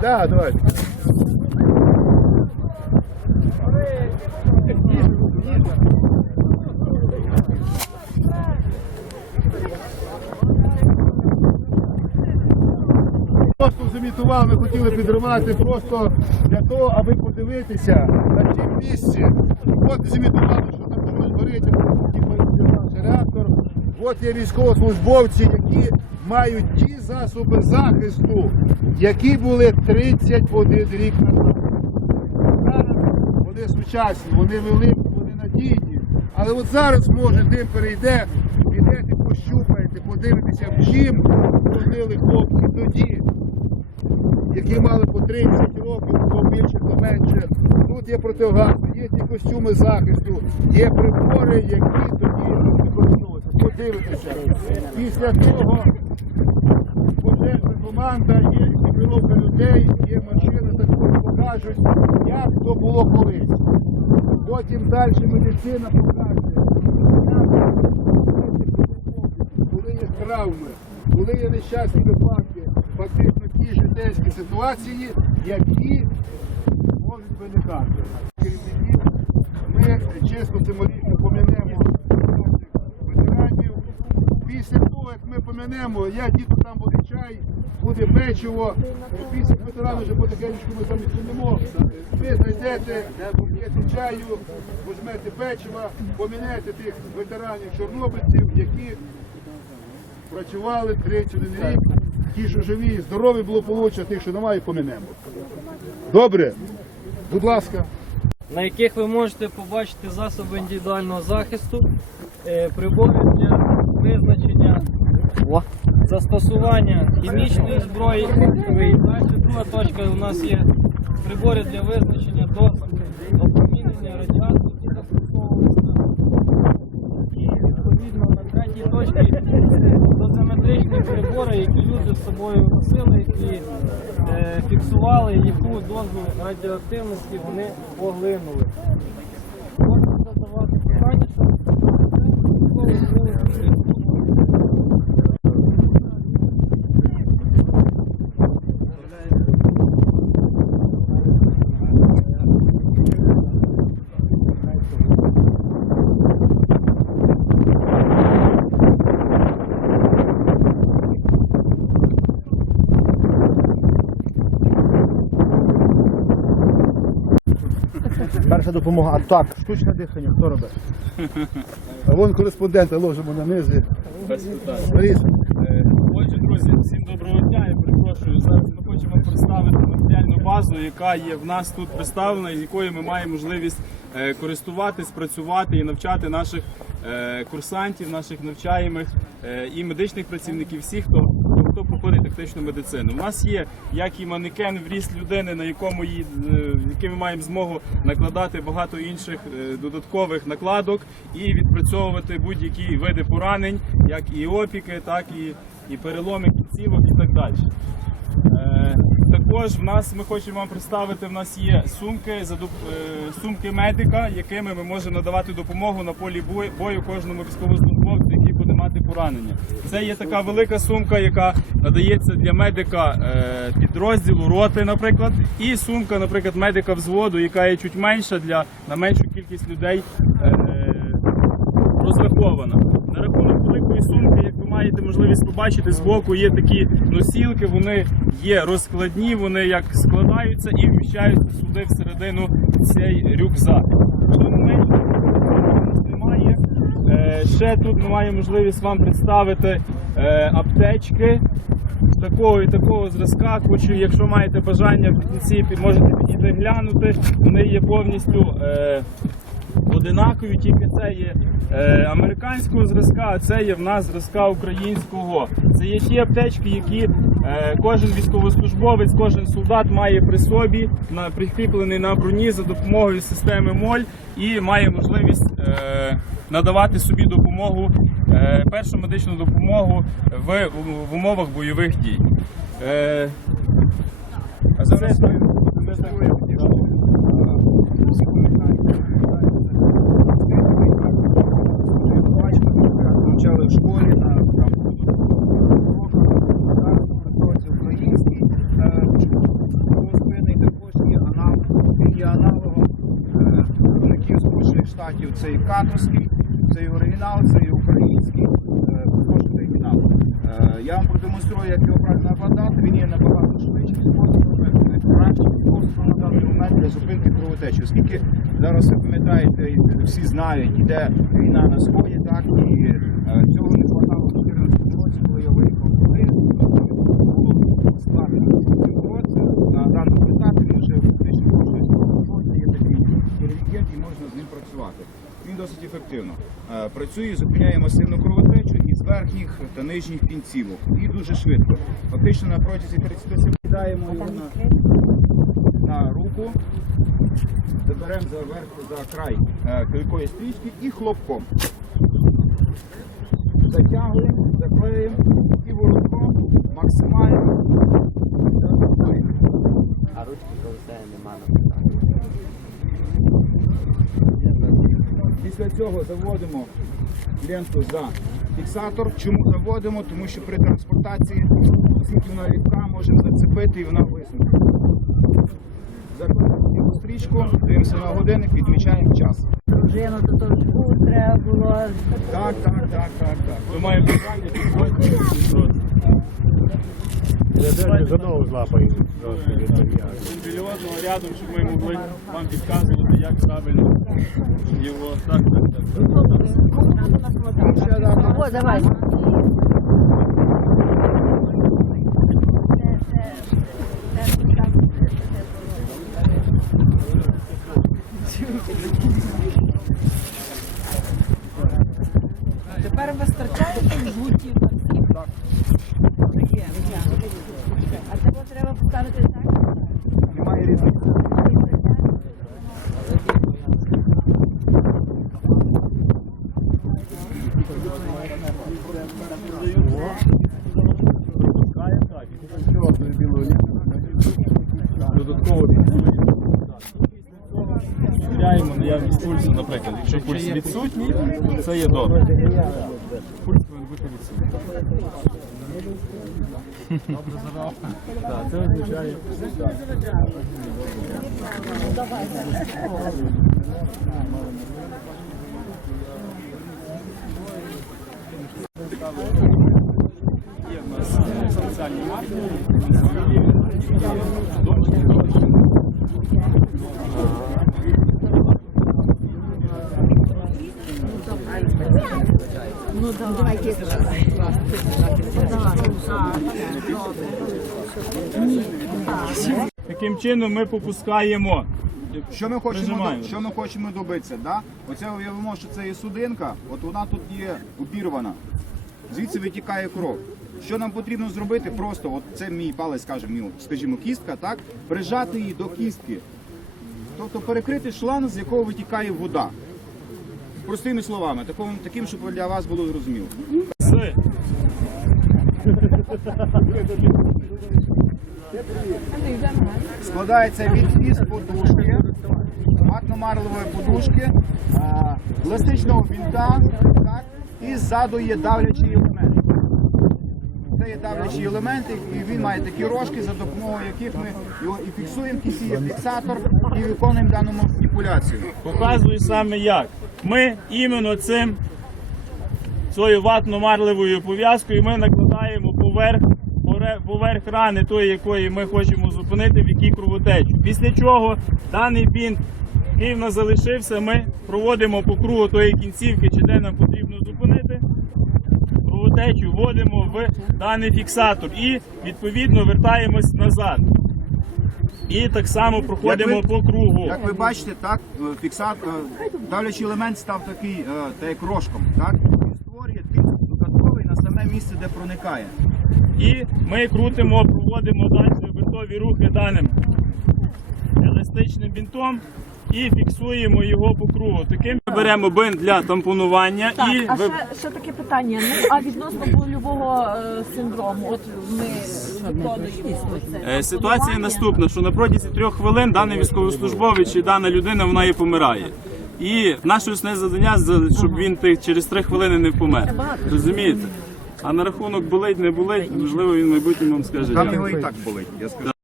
Да, давайте. Просто замітували, ми хотіли підривати просто для того, аби подивитися на тім місці. От замітували, що там щось горить, типу, наш реактор. От є військовослужбовці, які мають ті засоби захисту, які були 31 рік назад. Зараз вони сучасні, вони великі, вони надійні. Але от зараз може дим перейде, підете, пощупаєте, подивитеся, в чим ходили хлопці тоді, які мали по 30 років, то більше, то менше. Тут є протигази, є ті костюми захисту, є прибори, які тоді Подивитеся. Після того пожежна команда, є екіпіровка людей, є машина, також покажуть, як то було колись. Потім далі медицина покаже, коли є травми, коли є нещасні випадки, фактично ті житейські ситуації, які можуть виникати. Ми чисто символічно помінемо. Після того, як ми помінемо, я діду там буде чай, буде печиво. Після ветерану вже потихеньку ми там відчинимо. Ви зайдете, поп'єте чаю, візьмете печива, поміняєте тих ветеранів чорнобильців, які працювали 31 рік. Ті, що живі, здорові було получше, тих, що немає, помінемо. Добре? Будь ласка. на яких ви можете побачити засоби індивідуального захисту, прибори для визначення застосування хімічної зброї. Далі друга точка у нас є прибори для визначення доз опромінення радіації, які застосовуються. І відповідно на третій точці дозиметричні прибори, які люди з собою носили, які е, фіксували, яку дозу радіоактивності вони поглинули. Можна задавати питання, Перша допомога. А так, штучне дихання, хто робить? А вон кореспондента ложимо на Е, Отже, друзі, всім доброго дня. Я перепрошую. Зараз ми хочемо вам представити матеріальну базу, яка є в нас тут представлена, і з якою ми маємо можливість е, користуватись, працювати і навчати наших е, курсантів, наших навчаємих е, і медичних працівників, всіх, хто проходить тактичну медицину. У нас є як і манекен в ріст людини, на якому її, е, який ми маємо змогу накладати багато інших е, додаткових накладок і відпрацьовувати будь-які види поранень, як і опіки, так і, і переломи кінцівок і так далі. Е, Також в нас ми хочемо вам представити. В нас є сумки сумки медика, якими ми можемо надавати допомогу на полі бою, кожному військовослужбовцю, поранення. Це є така велика сумка, яка надається для медика е, підрозділу роти, наприклад, і сумка, наприклад, медика взводу, яка є чуть менша для на меншу кількість людей. Е, розрахована. На рахунок великої сумки, як ви маєте можливість побачити, збоку є такі носілки, вони є розкладні, вони як складаються і вміщаються сюди всередину цей рюкзак. Немає. Е, Ще тут ми маємо можливість вам представити е, аптечки такого і такого зразка. Хочу, якщо маєте бажання в кінці, можете підійти глянути. Вони є повністю. Одинакові, тільки це є е, американського зразка, а це є в нас зразка українського. Це є ті аптечки, які е, кожен військовослужбовець, кожен солдат має при собі, на, прикріплений на броні за допомогою системи МОЛь і має можливість е, надавати собі допомогу, е, першу медичну допомогу в, в умовах бойових дій. Е, а зараз ми Навчали в школі на там, уроках, український. Препаратів. Це і катовський, це і оригінал, це і український, е, також оригінал. Е, Я вам продемонструю, як його правильно накладати. Він є набагато швидший способом, найкращий способом на даний момент для зупинки кровотечі. Оскільки зараз ви пам'ятаєте, всі знають, іде війна на сході, так і е, цього не хватало в 2014 році, коли я виїхав туди. Було складно на даному етапі. Він вже фактично коштує 100 є такий турнікет і можна з ним працювати. Він досить ефективно е, працює, зупиняє масивну кровотечу із верхніх та нижніх кінцівок. І дуже швидко. Фактично на протязі 30 секунд кидаємо його на, на руку, заберемо за верх, за край е, стрічки і хлопком. Затягуємо, заклеїмо і воротком максимально. заклеїмо. А ручки колеса нема Після цього заводимо ленту за фіксатор. Чому заводимо? Тому що при транспортації, оскільки вона рідка, можемо зацепити і вона висунути. Закладемо цю стрічку, дивимося на годинник, відмічаємо час. Дружину до точку треба було. Так, так, так, так, так. Ми маємо питання, підходьте. Знову злапаємо. Біля рядом, щоб ми могли вам підказувати, як правильно його. Так, так, так. О, давай. Тепер вистачає жуті. А тебе треба поставити так. Немає різниці. Якщо пульс відсутній, то це є добре. Пульс повинен бути відсутній. Так, це означає. Є в нас е, спеціальні маркери. Ну, давай, Таким чином ми попускаємо. Що ми хочемо, Прижимаємо. що ми хочемо добитися? Да? Оце уявимо, що це є судинка, от вона тут є обірвана. Звідси витікає кров. Що нам потрібно зробити? Просто, от це мій палець, скажімо, мій, скажімо, кістка, так? Прижати її до кістки. Тобто перекрити шланг, з якого витікає вода. Простими словами, таким, таким, щоб для вас було зрозуміло. Складається від із подушки, ватно-марлевої подушки, еластичного бінта, так, і ззаду є давлячий елемент. Це є давлячий елемент, і він має такі рожки, за допомогою яких ми його і фіксуємо, в кінці є фіксатор і виконуємо дану маніпуляцію. показую саме як. Ми іменно цим цією ватно-марливою пов'язкою ми накладаємо поверх, поверх рани тої, якої ми хочемо зупинити, в якій кровотечу. Після чого даний бінт, який залишився, ми проводимо по кругу тої кінцівки, чи де нам потрібно зупинити. Кровотечу вводимо в даний фіксатор і відповідно вертаємось назад. І так само проходимо Як по кругу. Як ви бачите, так, фіксат, е, давлячий елемент став такий, е, та як рожком. Так? Він створює тиск додатковий на саме місце, де проникає. І ми крутимо, проводимо далі винтові рухи даним еластичним бінтом і фіксуємо його по кругу. Таким ми беремо бинт для тампонування Так, і а ви- ще, ще таке питання. Ну а відносно больового е, синдрому, от ми виконуємо це. Е, Ситуація наступна, що на протязі трьох хвилин даний військовослужбовець чи дана людина вона і помирає. І наше основне завдання, за- щоб він ти- через три хвилини не помер. Розумієте? А на рахунок болить, не болить, можливо, він в майбутньому вам скаже. Там його і так болить. Я скажу.